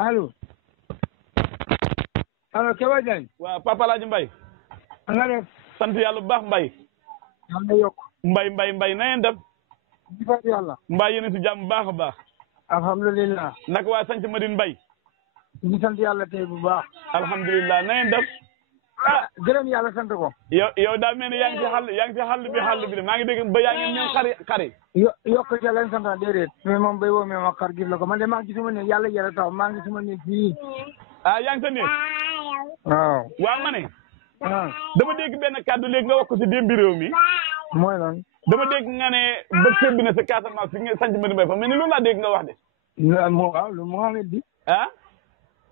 allo allo Keba Diagne. waaw Papa Laaji Mbaye. nga def. sant yàlla bu baax Mbaye. yàlla yokk. Mbaye na ngeen def. di fat yàlla. Mbaye yéen a si jàmm bu baax a baax. alhamdulilah. naka waa sant Madine Mbaye. ñu sant yàlla tey bu baax. alhamdulilah na ngeen def. gërëm yàlla sant ko. yow daa mel ni yaa ngi ci xàll bi de maa ngi dégg ba yaa ngi ñëw xari. yokk ca lañ sant déedéet. mais moom béy woo mais ma xar gis la ko man de maa ngi gisuma ne yàlla jërë taw maa ngi gisuma ne fii. yaa ngi sa néeg. waaw. waaw ma ne. dama dégg benn kàddu léegi nga wax ko si démbi réew mi. mooy lan. dama dégg nga ne ba sëb bi ne sa Casamance fi nga sant Madine Mbaye fa mais ni loolu laa dégg nga wax de. waaw lu Mohamed di.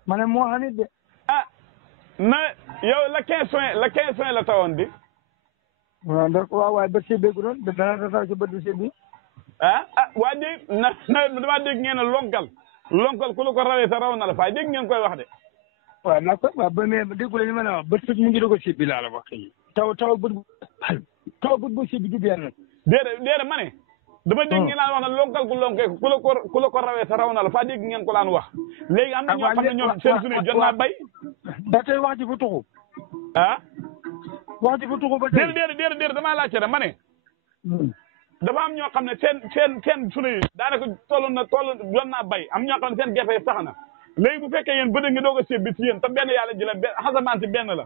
ma ne Mohamed de. na yow la 15 juin la tawoon di. waaw waaye bët sëb beegu doon dana taw ci bët sëb bi. waa dégg damaa dégg ngeen ne lonkal ku la ko rawee sa raw na la fay dégg ngeen koy wax de. waaw d'accord waaw ba mais déggu la li ma la wax bët mu ngi doog a sëb bi laa la wax taw bët bu sëb bi du benn. déedéet ma ne. dama dégg ngeen laan wax ne lonkal ku lonkee ku la ko rawee sa raw na la faa dégg ngeen ko laan wax. léegi am na ñoo xam ne ñoom seen suñu jot naa bay. ba tey wax ji fa tuxu. wax ji fa tuxu ba tey. déedéet damaa laajte rek ma ne. dafa am ñoo xam ne seen suñu yi daanaka jot naa bay am ñoo xam ne seen gerte yi sax na léegi bu fekkee yéen bëgg nga doog a sébbi ci yéen te benn yàlla ji la xasamaan si benn la.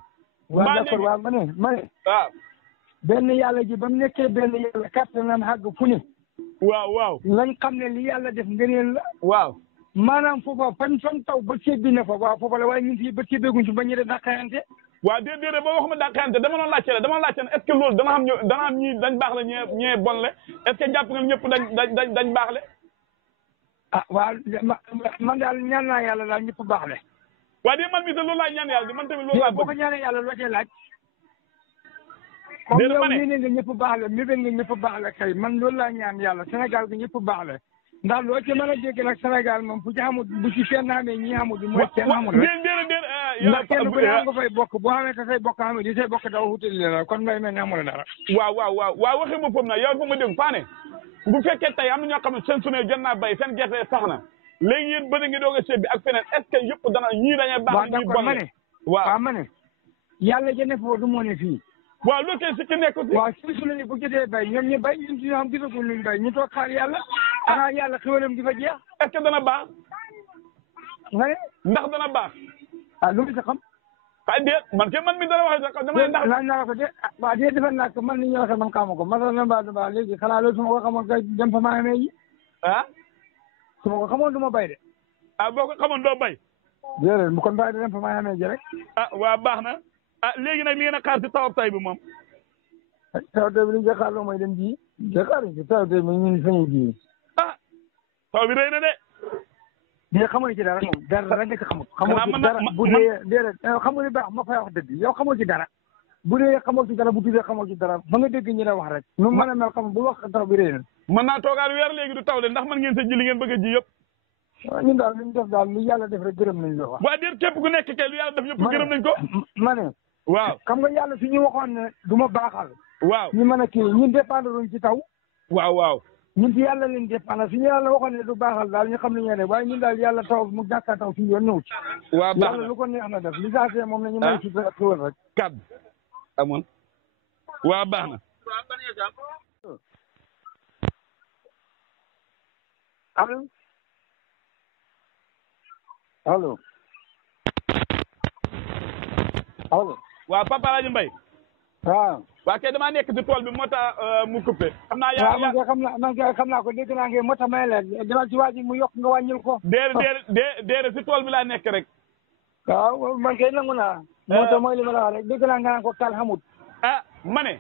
waaw d'accord waaw ma ne. waaw. benn yàlla ji ba mu nekkee benn yàlla kattanam xàgg fu ne. waaw. lañ xam ne li yàlla def ngëneel la. waaw. maanaam foofa fan taw ba sébbi ne fa waaw foofa la waaye ñun fii ba sébbeeguñ si ba ñu def dàqante. waaw déedéet ba waxuma dàqante dama doon laajte est ce que loolu dana am ñii dañ baax la ñee bon le est ce que jàpp nga ñëpp dañ baax le. waaw man daal ñaan naa yàlla daal ñëpp baax le. waaw di man mi te loolu laay ñaan yàlla di man tamit loolu laa bëgg. boo ko ñaanee yàlla loo cee laaj. déedéet ma ne comme yow nga ñëpp baax le mébét nga ñëpp baax le kay man loolu laa ñaan yàlla Sénégal gi ñëpp baax le ndax loo ci mën a dégg nag Sénégal moom fu ci xamul bu ci kenn xamee ñi xamul bi mooy kenn xamul rek ndax kenn ku ne am nga fay bokk boo xamee te say bokk xamee di say bokk daw wutali la kon may mel ne amul dara. waaw waxi ma foofu nag yow fa ma dégg faane bu fekkee tey am na ñoo xam ne seen sunee jot naa bay seen gerte sax na léegi yéen bëri nga doog a seet bi ak feneen est ce que yëpp dana ñii dañuy baax ñii bon ma ne waaw ma ne yàlla jëne foofu du moo ne fii waaw loolu kay si ki nekk aussi. waaw si su ne bu jotee bay ñoom ñu bay ñun si ñoo xam gisaguñ luñ bay ñu toog xaar yàlla. xanaa yàlla xéwalam di fa jeex. est ce que dana baax. nga ne. ndax dana baax. lu mu si xam. man mi dana wax dama ne ndax. laaj naa la ko de waaw de defoon naa ko man ni ñu waxee man xamu ko masala mbaa léegi xanaa loolu su ma ko xamoon kay dem fa maa amee ji. su ma ko xamoon du ma bay de. boo ko xamoon doo bay. déedéet bu kon bàyyi dem fa maa amee ji rek. waaw baax na. léegi nag li ngeen a xaar si tawab tay bi moom. taw tay bi li ñu koy xaar loo mooy dem ji. jëkkaar si taw tay bi ñun sañu ji. taw bi rëy na de. mais xamuñu ci dara moom dara rek nga xamul. xamoo ci dara bu dee déedéet xam nga li baax ma fay wax dëgg yow xamoo ci dara. bu dee xamoo ci dara bu tuddee xamoo ci dara ba nga dégg ñu la wax rek. nu mën a mel xam bu wax taw bi rëy na. mën naa toogaat weer léegi du taw de ndax mën ngeen sa ji li ngeen bëgg a ji yëpp. ñun daal li ñu def daal lu yàlla def rek gërëm nañ la wax. waa déet képp ku nekk kay lu yàlla def ñëpp gërëm nañ ko. ma ne. waaw xam nga yàlla su ñu waxoon ne du ma baaxal. waaw ñu mën a kii ñun dépendre luñ ci taw. waaw. ñun ci yàlla leen dépendre su ñu yàlla waxoon ne du baaxal daal ñu xam ne ñoo ne waaye ñun daal yàlla taw mu ñàkk a taw fii yoon ñëw ci. waaw baax na yàlla lu ko neex na def li saa see moom la ñu may si xéwal rek. kaddu amoon waaw baax na. allo. allo. allo. waaw Papa Laaji Mbaye. waaw. waa kay damaa nekk ci tool bi moo tax mu coupé. xam naa waaw man xam naa ko dégg naa ngeen moo tax may leen demal ci waa ji mu yokk nga wàññil ko. déedéet ci tool bi laa nekk rek. waaw man kay nangu naa. moo tax mooy li ma la wax rek dégg naa nga naan ko kal xamut. ma ne.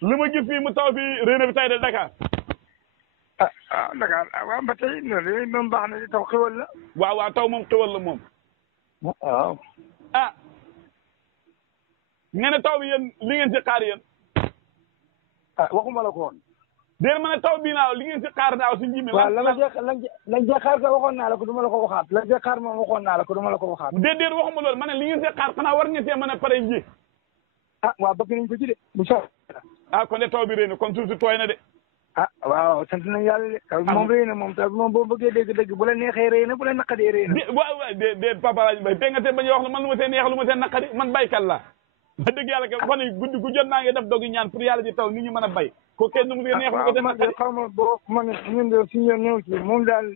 li ma gis fii mu taw fii réew bi tey de Dakar. Dakar waaw ba tey loolu moom baax na di taw xéwal la. waaw taw moom xéwal la moom. waaw. nga ne taw bi yéen li ngeen si xaar yéen. waxuma la ko woon. déedéet ma ne taw bii naaw li ngeen si xaar naaw si nji mi. waaw lañ cee xaar sa waxoon naa la ko du ma la ko waxaat lañ cee xaar moom waxoon naa la ko du ma la ko waxaat. déedéet waxuma loolu ma ne li ngeen si xaar xanaa war ngeen see mën a pare ji. waaw bëgg nañ ko ci de bu soobee. kon de taw bi réy na kon suuf si tooy na de. ah waaw sant nañ yàlla de. moom rëy na moom tamit moom boo bëggee dégg-dégg bu la neexee rëy na bu la naqadee rëy na. waaw de Papa Alaaji Mbay te nga te bañ a wax ne man lu ma see neex lu ma see naqadi man baykat laa ba dëgg yàlla ka fan yi guddi gu jot naa ngi def dogi ñaan pour yàlla ji taw nit ñi mën a bay ko kenn mu see neex lu ko see naqadi xaw ma boo ma ne ñun de suñu yoon ñëw ci moom daal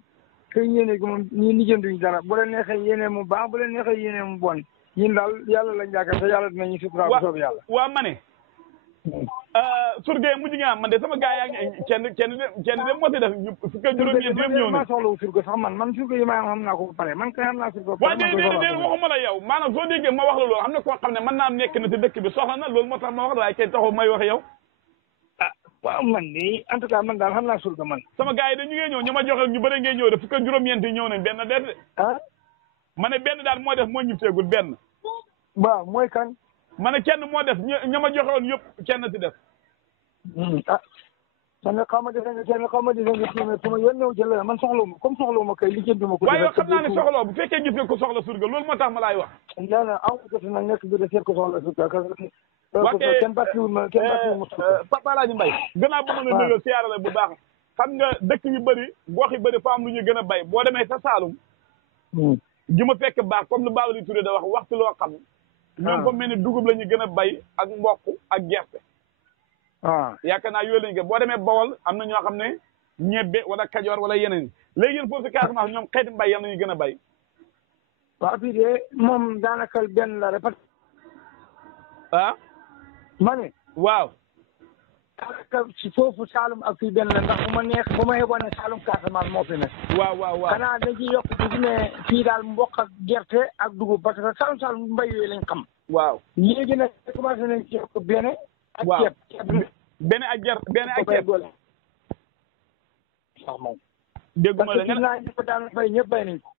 kay yéene gi moom ñi lijjantuñ dara bu la neexee yéene mu baax bu la neexee yéene mu bon ñun daal yàlla lañ yaakaar te yàlla dinañu sutura bu soob yàlla waa ma ne surga mujj nga man de sama gars yaa ngi kenn de moo si def fukk ak juróom-ñeent yëpp ñëw na soxlawu surga sax man surga yi maa xam naa ko ba pare man kay xam naa surga waaw déedéet waxuma la yow maanaam soo déggee ma wax la loolu xam ne koo xam ne mën naa nekk na si dëkk bi soxla na loolu moo tax ma wax la waaye kenn taxu may wax yow waaw man de en tout cas man daal xam naa surga man sama gars yi de ñu ngee ñëw ñu ma joxe ñu bëri ngee ñëw de fukk ak juróom-ñeent yi ñëw nañ benn de ma ne benn daal moo def moo ñib seegul benn waaw mooy kan ma ne kenn moo def ña ma joxe woon yëpp kenn si def man xaw ma defe nga kenn xaw ma defe nga téeméer sama yoon ñëw ci la man soxlawuma comme soxlawuma kay lijjantuma ko waaye yow xam naa ne soxloo bu fekkee gis nga ko soxla surga loolu moo tax ma laay wax nee na aw ko nag nekk bi de seet ko soxla surga kenn bàttiwul ma Papa Alaaji Mbay gannaaw ba mën a nëgal siyaarale bu baax xam nga dëkk yu bëri gox yu bëri fa am lu ñuy gën a bay boo demee sa Saalum gi ma fekk baax comme lu Baba di Touré da wax waxtu loo xam ñoom ko mel ni dugub la ñu gën a bay ak mboq ak gerte yaakaar naa yooyu lañu gën boo demee Bawol am na ñoo xam ne ñebbe wala Kajoor wala yeneen léegi yéen foofu si Casamance ñoom xeeti mbay yam nañu gën a bay waaw fii de moom daanaka benn la rek ma ne waaw daanaka si foofu Saalum ak fii benn la ndax bu ma yeboon ne Saalum Casamance moo fi nekk waaw xanaa dañ ciy yokk tuuti ne fii daal mboq ak gerte ak dugub parce que Saalum mbay yooyu lañ xam waaw léegi nag commencé nañ ci yokk benn ak ceeb benn ak ceeb sax moom dégguma la parce que ñëpp daan fay ñëpp bay nañ ko